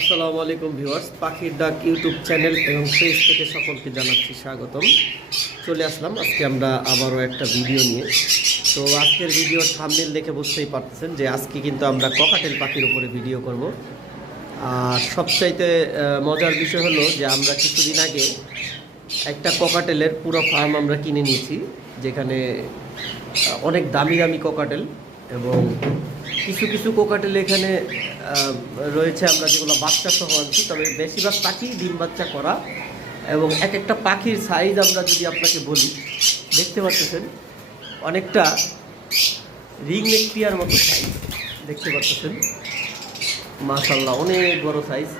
আসসালামু আলাইকুম ভিউয়ার্স, পাখির ডাক ইউটিউব চ্যানেল এবং পেজ থেকে সকলকে জানাচ্ছি স্বাগতম। চলে আসলাম, আজকে আমরা আবারও একটা ভিডিও নিয়ে। তো আজকের ভিডিওর থাম্বনেল দেখে বুঝতেই পারতেছেন যে আজকে কিন্তু আমরা ককাটেল পাখির উপরে ভিডিও করব। আর সবচাইতে মজার বিষয় হলো যে আমরা কিছুদিন আগে একটা ককাটেলের পুরো ফার্ম আমরা কিনে নিয়েছি, যেখানে অনেক দামি দামি ককাটেল এবং কিছু কিছু কোকাটেল এখানে রয়েছে, আমরা যেগুলো বাচ্চা সহ আনছি, তবে বেশিরভাগ পাখি ডিম বাচ্চা করা এবং এক একটা পাখির সাইজ আমরা যদি আপনাকে বলি, দেখতে পাচ্ছেন, অনেকটা রিং নেকটিয়ার মতো সাইজ দেখতে পাচ্ছেন। মাশাল্লাহ অনেক বড় সাইজ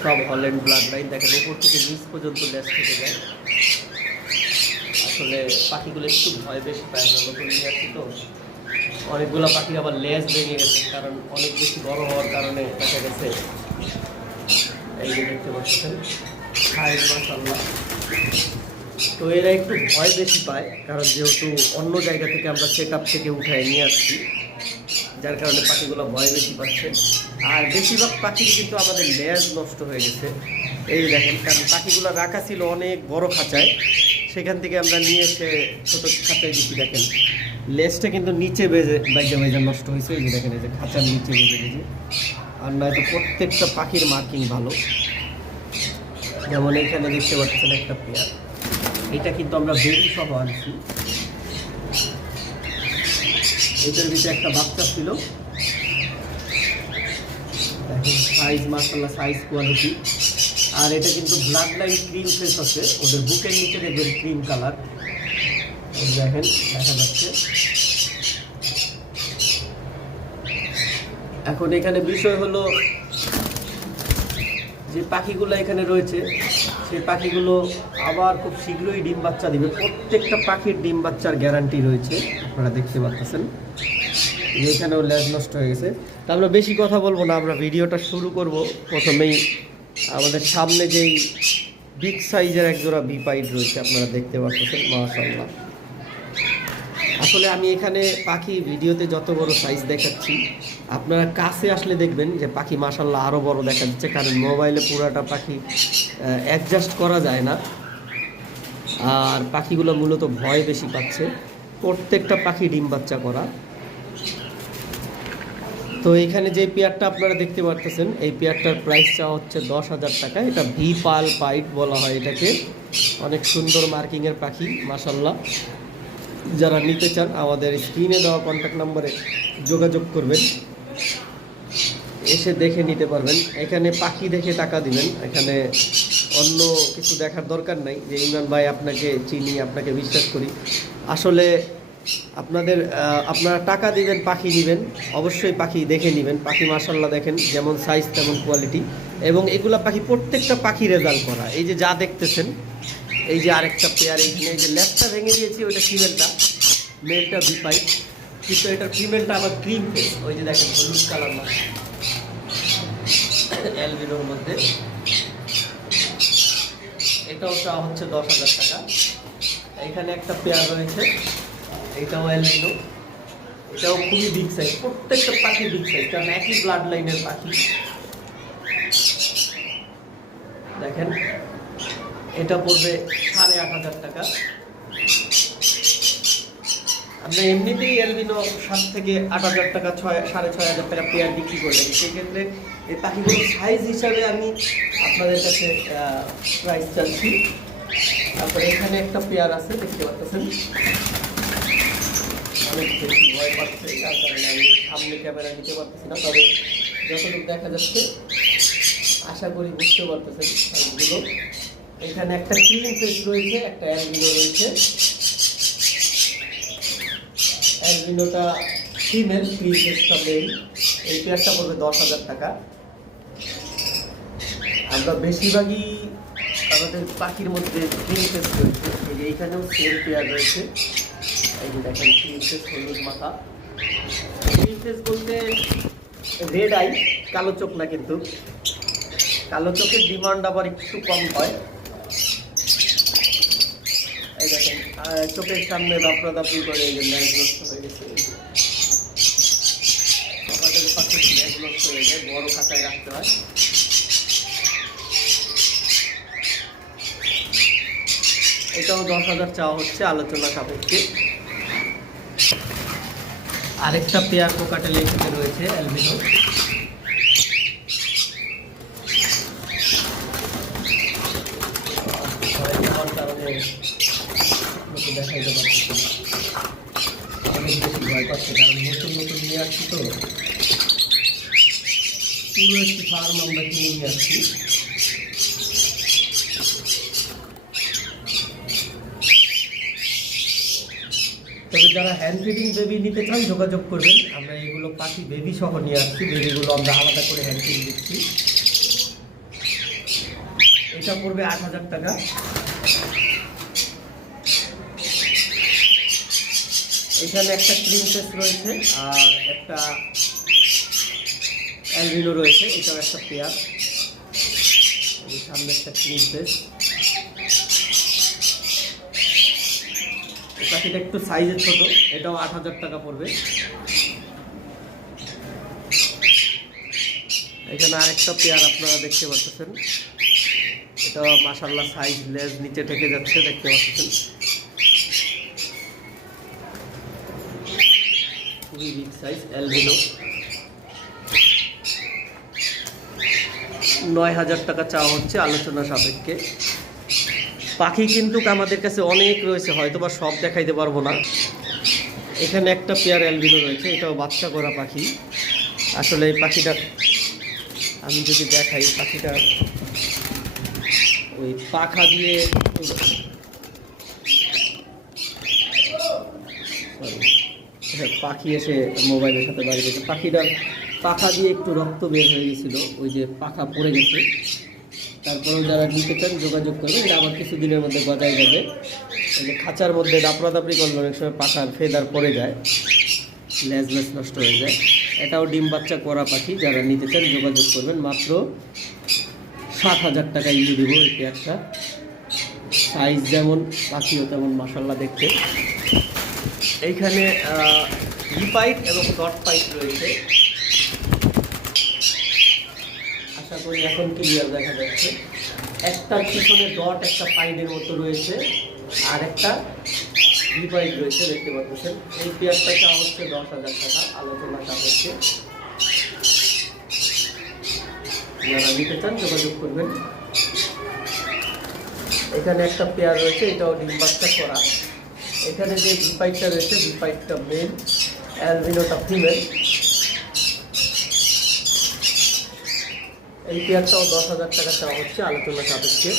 সব হল্যান্ড ব্লাড লাইন দেখেন, উপর থেকে নিচ পর্যন্ত লেস থেকে যায়। আসলে পাখিগুলো একটু ভয় বেশি পায়, আমরা নতুন নিয়ে আসছি তো। অনেকগুলো পাখি আবার লেজ ভেঙে গেছে, কারণ অনেক বেশি বড় হওয়ার কারণে দেখা গেছে। এই যে দেখতে পাচ্ছেন, হায় মাশাল্লাহ তো এরা একটু ভয় বেশি পায়, কারণ যেহেতু অন্য জায়গা থেকে আমরা সেট আপ থেকে উঠায় নিয়ে আসছি, যার কারণে পাখিগুলো ভয় বেশি পাচ্ছে। আর বেশিরভাগ পাখির কিন্তু আমাদের লেজ নষ্ট হয়ে গেছে। এই দেখেন, কারণ পাখিগুলো রাখা ছিল অনেক বড় খাঁচায়, সেখান থেকে আমরা নিয়ে এসে ছোটো খাঁচায় দেখেন। লেজটা কিন্তু নিচে বেজে বাইজা বাইজা নষ্ট হয়েছে, এই যে দেখেন, এই যে খাঁচার নিচে বেজে গেছে। আর নয়তো প্রত্যেকটা পাখির মার্কিং ভালো। যেমন এখানে দেখতে পাচ্ছেন একটা পেয়ার। এটা কিন্তু আমরা বেবি সহ আনছি। এটার ভিতরে একটা বাচ্চা ছিল। সাইজ মার্শাল্লাহ সাইজ কোয়ালিটি আর এটা কিন্তু ব্লাড লাইন ক্রিম ফেস আছে। ওদের বুকের নিচে দেখবেন ক্রিম কালার দেখেন, দেখা যাচ্ছে। এখন এখানে বিষয় হলো যে পাখিগুলো এখানে রয়েছে, সেই পাখিগুলো আবার খুব শীঘ্রই ডিম বাচ্চা দিবে। প্রত্যেকটা পাখির ডিম বাচ্চার গ্যারান্টি রয়েছে, আপনারা দেখতে পাচ্ছেন এখানেও ল্যাজ নষ্ট হয়ে গেছে। তা আমরা বেশি কথা বলব না, আমরা ভিডিওটা শুরু করব। প্রথমেই আমাদের সামনে যেই বিগ সাইজের এক জোড়া বিপাইড রয়েছে, আপনারা দেখতে পাচ্ছেন মাশাল্লাহ আসলে আমি এখানে পাখি ভিডিওতে যত বড় সাইজ দেখাচ্ছি, আপনারা কাছে আসলে দেখবেন যে পাখি মাসাল্লাহ আরও বড় দেখা যাচ্ছে, কারণ মোবাইলে পুরাটা পাখি অ্যাডজাস্ট করা যায় না। আর পাখিগুলো মূলত ভয় বেশি পাচ্ছে, প্রত্যেকটা পাখি ডিম বাচ্চা করা। তো এখানে যে পেয়ারটা আপনারা দেখতে পারতেছেন, এই পেয়ারটার প্রাইস চাওয়া হচ্ছে দশ হাজার টাকা। এটা ভি পাল পাইট বলা হয় এটাকে। অনেক সুন্দর মার্কিংয়ের পাখি মাসাল্লাহ যারা নিতে চান, আমাদের স্ক্রিনে দেওয়া কন্ট্যাক্ট নাম্বারে যোগাযোগ করবেন। এসে দেখে নিতে পারবেন। এখানে পাখি দেখে টাকা দিবেন। এখানে অন্য কিছু দেখার দরকার নাই যে ইমরান ভাই আপনাকে চিনি, আপনাকে বিশ্বাস করি। আসলে আপনাদের আপনারা টাকা দিবেন, পাখি নেবেন অবশ্যই পাখি দেখে নেবেন। পাখি মার্শাল্লাহ দেখেন, যেমন সাইজ তেমন কোয়ালিটি এবং এগুলা পাখি প্রত্যেকটা পাখি রেজাল্ট করা। এই যে যা দেখতেছেন এই যে আরেকটা পেয়ার এইখানে এই যে লেফটটা ভেঙে দিয়েছি, ওইটা ফিমেলটা মেলটা বিপাই কিন্তু এটার ফিমেলটা আবার ক্রিম ফেস ওই যে দেখেন, হলুদ কালার না অ্যালবিনোর মধ্যে। এটাও চাওয়া হচ্ছে দশ হাজার টাকা। এখানে একটা পেয়ার রয়েছে। এটাও অ্যালবিনো। এটাও খুবই বিগ সাইজ প্রত্যেকটা পাখি বিগ সাইজ কারণ একই ব্লাড লাইনের পাখি। দেখেন এটা পড়বে সাড়ে আট হাজার টাকা। আমরা এমনিতেই অ্যালবিনো সাত থেকে আট হাজার টাকা, ছয়, সাড়ে ছয় হাজার টাকা পেয়ার বিক্রি করলেন সেক্ষেত্রে এই পাখিগুলোর সাইজ হিসাবে আমি আপনাদের কাছে প্রাইস চাচ্ছি। তারপরে এখানে একটা পেয়ার আছে, দেখতে পাচ্ছেন। অনেক বেশি ভয় পাচ্ছে, যার কারণে আমি সামনে ক্যামেরা নিতে পারতেছি না। তবে যতটুকু দেখা যাচ্ছে, আশা করি বুঝতে পারতেছেন এখানে একটা ক্রিম ফেস রয়েছে, একটা অ্যালবিনো রয়েছে। অ্যালবিনোটা ফিমেল ক্রিম ফেসটা মেল এই পেয়ারটা পড়বে দশ হাজার টাকা। আমরা বেশিরভাগই আমাদের পাখির মধ্যে ক্রিম ফেস রয়েছে। এইখানেও সেম পেয়ার রয়েছে। এই যে দেখেন ক্রিম ফেস হলুদ মাথা ক্রিম ফেস বলতে রেড আই কালো চোখ না কিন্তু। কালো চোখের ডিমান্ড আবার একটু কম হয়। চোখের সামনে দাপড়া দাপড়ি করে এই যে ল্যাগগ্রস্ত হয়ে গেছে। আমাদের পাশে ল্যাগগ্রস্ত হয়ে যায় বড় খাতায় রাখতে হয়। এটাও দশ হাজার চাওয়া হচ্ছে আলোচনা সাপেক্ষে। আরেকটা পেয়ার পোকাটা এখানে রয়েছে অ্যালবিনো। তো পুরো একটি ফার্ম আমরা কিনে নিয়ে আসছি। তবে যারা হ্যান্ড ফিডিং বেবি নিতে চান, যোগাযোগ করবেন। আমরা এগুলো পাখি বেবি সহ নিয়ে আসছি। বেবিগুলো আমরা আলাদা করে হ্যান্ড ফিড দিচ্ছি। এটা পড়বে আট হাজার টাকা। এখানে একটা ক্রিম প্রিন্সেস রয়েছে আর একটা অ্যালবিনো রয়েছে, এটাও একটা পেয়ার সামনে একটা প্রিন্সেস এই পাখিটা একটু সাইজের ছোট, এটাও আট হাজার টাকা পড়বে। এখানে আরেকটা পেয়ার আপনারা দেখতে পাচ্ছেন। এটা মাসাল্লাহ সাইজ লেজ নিচে থেকে যাচ্ছে, দেখতে পাচ্ছেন। খুবই বিগ সাইজ অ্যালবিনো নয় হাজার টাকা চাওয়া হচ্ছে আলোচনা সাপেক্ষে। পাখি কিন্তু আমাদের কাছে অনেক রয়েছে হয়তো বা সব দেখাইতে পারব না। এখানে একটা পেয়ার অ্যালবিনো রয়েছে, এটাও বাচ্চা করা পাখি। আসলে এই পাখিটা, আমি যদি দেখাই, পাখিটা ওই পাখা দিয়ে একটু- পাখি এসে মোবাইলের সাথে বাড়ি গেছে। পাখিটার পাখা দিয়ে একটু রক্ত বের হয়ে গেছিল, ওই যে পাখা পড়ে গেছে। তারপরেও যারা নিতে চান, যোগাযোগ করবেন। এটা আবার কিছুদিনের মধ্যে গজায় যাবে। এই যে খাঁচার মধ্যে দাপড়া দাপড়ি করলে অনেক সময় পাখার ফেদার পড়ে যায়। লেজ লেজ নষ্ট হয়ে যায়। এটাও ডিম বাচ্চা করা পাখি, যারা নিতে চান, যোগাযোগ করবেন। মাত্র সাত হাজার টাকা ইয়ে দেবো এই একটা। সাইজ যেমন, পাখিও তেমন মাসাল্লাহ দেখতে। এইখানে পাইট এবং ডট পাইপ রয়েছে। আশা করি এখন ক্লিয়ার দেখা যাচ্ছে। একটার পিছনে ডট একটা পাইপের মতো রয়েছে, আর একটা ভিপাইট রয়েছে, দেখতে পাচ্ছেন। এই পেয়ারটা চাওয়া হচ্ছে দশ হাজার টাকা আলোচনা চাওয়া হচ্ছে। যারা নিতে চান যোগাযোগ করবেন। এখানে একটা পেয়ার রয়েছে, এটাও ডিম বাচ্চা করা। এখানে যে ভিপাইটটা রয়েছে ভিপাইটটা মেল অ্যালবিনোটা ফিমেল এই পেয়ারটাও দশ হাজার টাকা চাওয়া হচ্ছে আলোচনা সাপেক্ষে।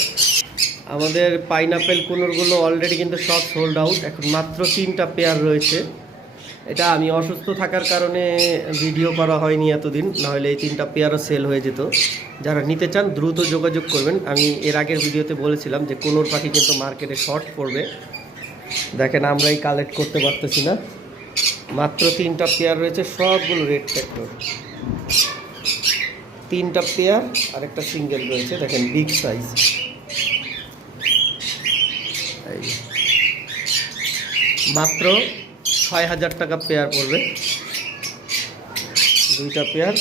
আমাদের পাইনাপেল কুনুরগুলো অলরেডি কিন্তু সব সোল্ড আউট এখন মাত্র তিনটা পেয়ার রয়েছে। এটা আমি অসুস্থ থাকার কারণে ভিডিও করা হয়নি এতদিন, নাহলে এই তিনটা পেয়ারও সেল হয়ে যেত। যারা নিতে চান, দ্রুত যোগাযোগ করবেন। আমি এর আগের ভিডিওতে বলেছিলাম যে কোনোর পাখি কিন্তু মার্কেটে শর্ট পড়বে। দেখেন, আমরাই কালেক্ট করতে পারতেছি না। মাত্র তিনটা পেয়ার রয়েছে, সবগুলো রেড ট্র্যাক্টর তিনটা পেয়ার আর একটা সিঙ্গেল রয়েছে, দেখেন বিগ সাইজ মাত্র ছয় হাজার টাকা পেয়ার পড়বে। দুইটা পেয়ার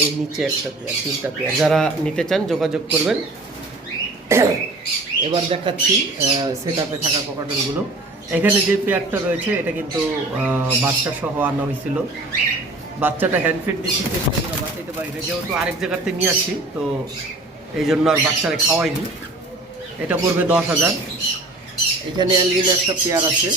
এই নিচে একটা পেয়ার তিনটা পেয়ার যারা নিতে চান, যোগাযোগ করবেন। এবার দেখাচ্ছি সেট আপে থাকা ককাটনগুলো এখানে যে পেয়ারটা রয়েছে, এটা কিন্তু বাচ্চা সহ আনা হয়েছিল। বাচ্চাটা হ্যান্ডফিট দিচ্ছি, চেষ্টা বাঁচাইতে পারি না। যেহেতু আরেক জায়গাতে নিয়ে আসছি, তো এই জন্য আর বাচ্চারা খাওয়াইনি। এটা পড়বে দশ হাজার। এখানে অ্যালবিনো একটা পেয়ার আছে।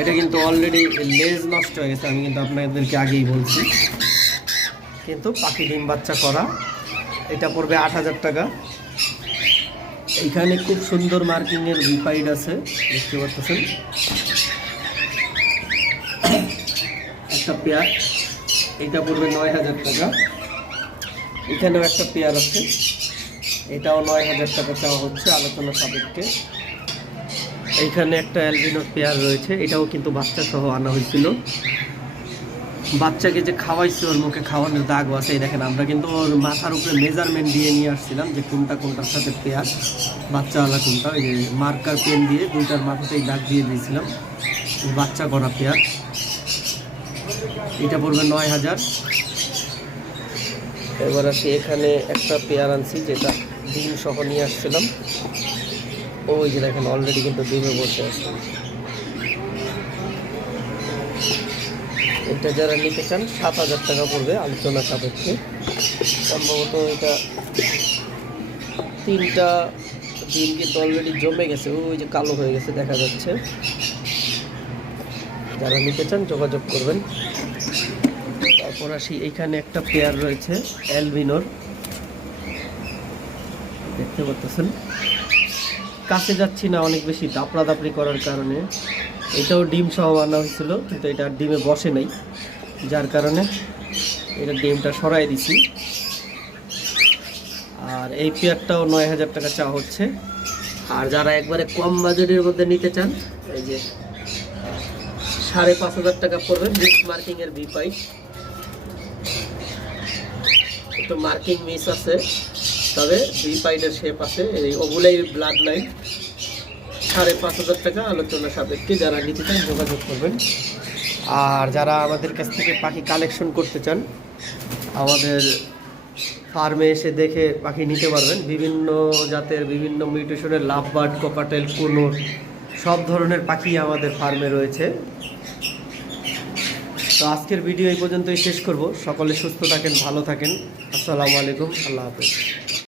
এটা কিন্তু অলরেডি লেজ নষ্ট হয়ে গেছে, আমি কিন্তু আপনাদেরকে আগেই বলছি। কিন্তু পাখি ডিম বাচ্চা করা। এটা পড়বে আট হাজার টাকা। এখানে খুব সুন্দর মার্কিংয়ের ভিপাইড আছে, দেখতে পাচ্ছেন। একটা পেয়ার, এটা পড়বে নয় হাজার টাকা। এখানেও একটা পেয়ার আছে, এটাও নয় হাজার টাকা চাওয়া হচ্ছে আলোচনা সাপেক্ষে। এইখানে একটা অ্যালবিনোর পেয়ার রয়েছে, এটাও কিন্তু বাচ্চা সহ আনা হয়েছিল। বাচ্চাকে যে খাওয়াইছে, ওর মুখে খাওয়ানোর দাগ আছে, এই দেখেন, আমরা কিন্তু ওর মাথার উপরে মেজারমেন্ট দিয়ে নিয়ে আসছিলাম যে কোনটা কোনটার সাথে পেয়ার বাচ্চাওয়ালা কোনটা ওই যে মার্কার পেন দিয়ে দুইটার মাথাতেই দাগ দিয়ে দিয়েছিলাম, বাচ্চা করা পেয়ার এটা পড়বে নয় হাজার। এবার আসি, এখানে একটা পেয়ার আনছি, যেটা ডিম সহ নিয়ে আসছিলাম। ওই যে দেখেন অলরেডি কিন্তু ডিমে বসে আছে। এটা যারা নিতে চান, সাত হাজার টাকা পড়বে আলোচনা সাপেক্ষে। সম্ভবত এটা তিনটা ডিম কিন্তু অলরেডি জমে গেছে, ওই যে কালো হয়ে গেছে, দেখা যাচ্ছে। যারা নিতে চান, যোগাযোগ করবেন। তারপর আসি এইখানে একটা পেয়ার রয়েছে অ্যালবিনোর দেখতে পাচ্ছেন? কাছে যাচ্ছি না অনেক বেশি দাপড়া দাপড়ি করার কারণে। এটাও ডিম সহ আনা হয়েছিল, কিন্তু এটা ডিমে বসে নাই। যার কারণে এটা ডিমটা সরাই দিছি। আর এই পেয়ারটাও নয় হাজার টাকা চা হচ্ছে। আর যারা একবারে কম বাজেটের মধ্যে নিতে চান, এই যে, সাড়ে পাঁচ হাজার টাকা পড়বে মিক্স মার্কিংয়ের এর ভি পাই একটু মার্কিং মিস আছে, তবে ভি পাইডের শেপ আছে, এই ওগুলাই ব্লাড লাইন সাড়ে পাঁচ হাজার টাকা আলোচনা সাপেক্ষে যারা নিতে চান যোগাযোগ করবেন। আর যারা আমাদের কাছ থেকে পাখি কালেকশন করতে চান, আমাদের ফার্মে এসে দেখে পাখি নিতে পারবেন। বিভিন্ন জাতের, বিভিন্ন মিউটেশনের লাভ বার্ড কোকাটেল কুনুর, সব ধরনের পাখি আমাদের ফার্মে রয়েছে। তো আজকের ভিডিও এই পর্যন্তই শেষ করব। সকলে সুস্থ থাকেন, ভালো থাকেন। আসসালামু আলাইকুম, আল্লাহ হাফেজ।